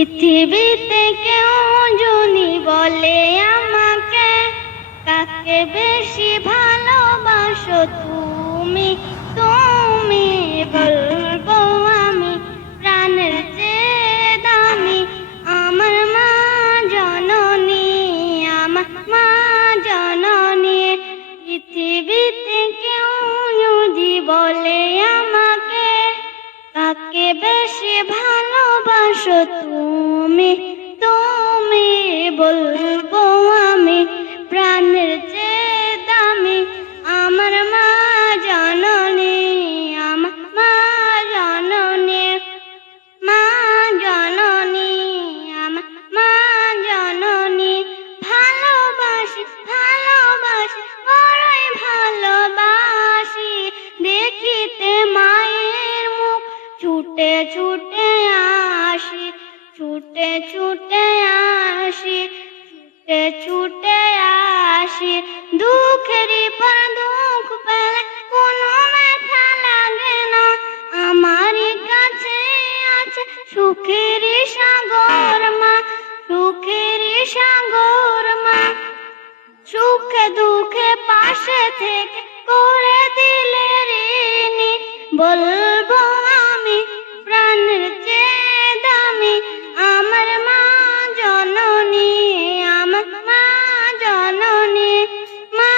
পৃথিবীতে কেউ যদি বলে আমাকে কাকে বেশি ভালোবাসো তুমি, তুমি বলবো আমি প্রাণের চেয়ে দামি আমার মা জননী, আমার মা জননী। পৃথিবীতে কেউ যদি বলে আমাকে কাকে বেশি ভালোবাসো তুমি, তুমি বলবো আমি প্রাণের চেয়ে দামি আমার মা জননী, আমার মা জননী। মা জননী, আমার মা জননী। ভালোবাসি ভালোবাসি বড়ই ভালোবাসি, দেখিতে মায়ের মুখ ছুটে ছুটে আসি, ছুটে ছুটে আসি, ছুটে ছুটে আসি। দুঃখেরই পর দুঃখ পেলে কোনো ব্যথা লাগে না, আমারই কাছে আছে সুখেরই সাগর মা, সুখেরই সাগর মা। সুখে দুঃখে পাশে থেকে করে দিলে ঋণী, বলবো আমি প্রাণের চেয়ে দামি আমার মা জননী, আমার মা জননী। মা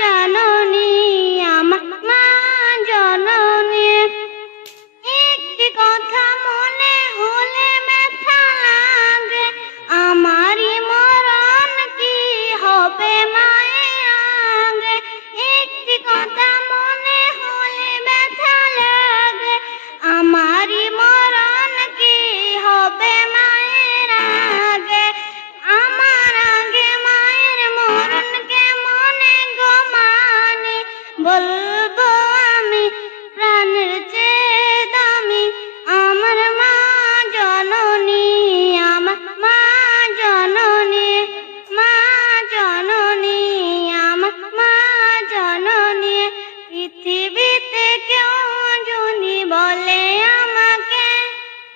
জননী, আমার মা জননী। একটি কথা মনে হলে ব্যথা লাগে, আমারই মরণ কি হবে মায়ের আগে। একটি কথা মনে হলে ব্যথা লাগে, আমারই মরণ কি হবে মায়ের আগে। আমার আগে মায়ের মরণ কেমনে গো মানি, বলবো আমি প্রাণের চেয়ে দামি আমার মা জননী, আমার মা জননী। মা জননী, আমার মা জননী। পৃথিবীতে কেউ যদি বলে আমাকে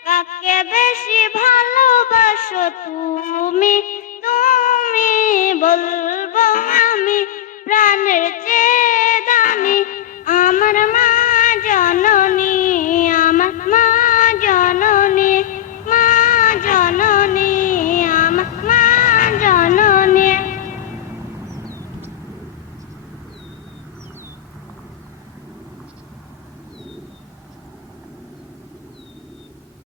কাকে বেশি ভালোবাসো তুমি, তুমি বল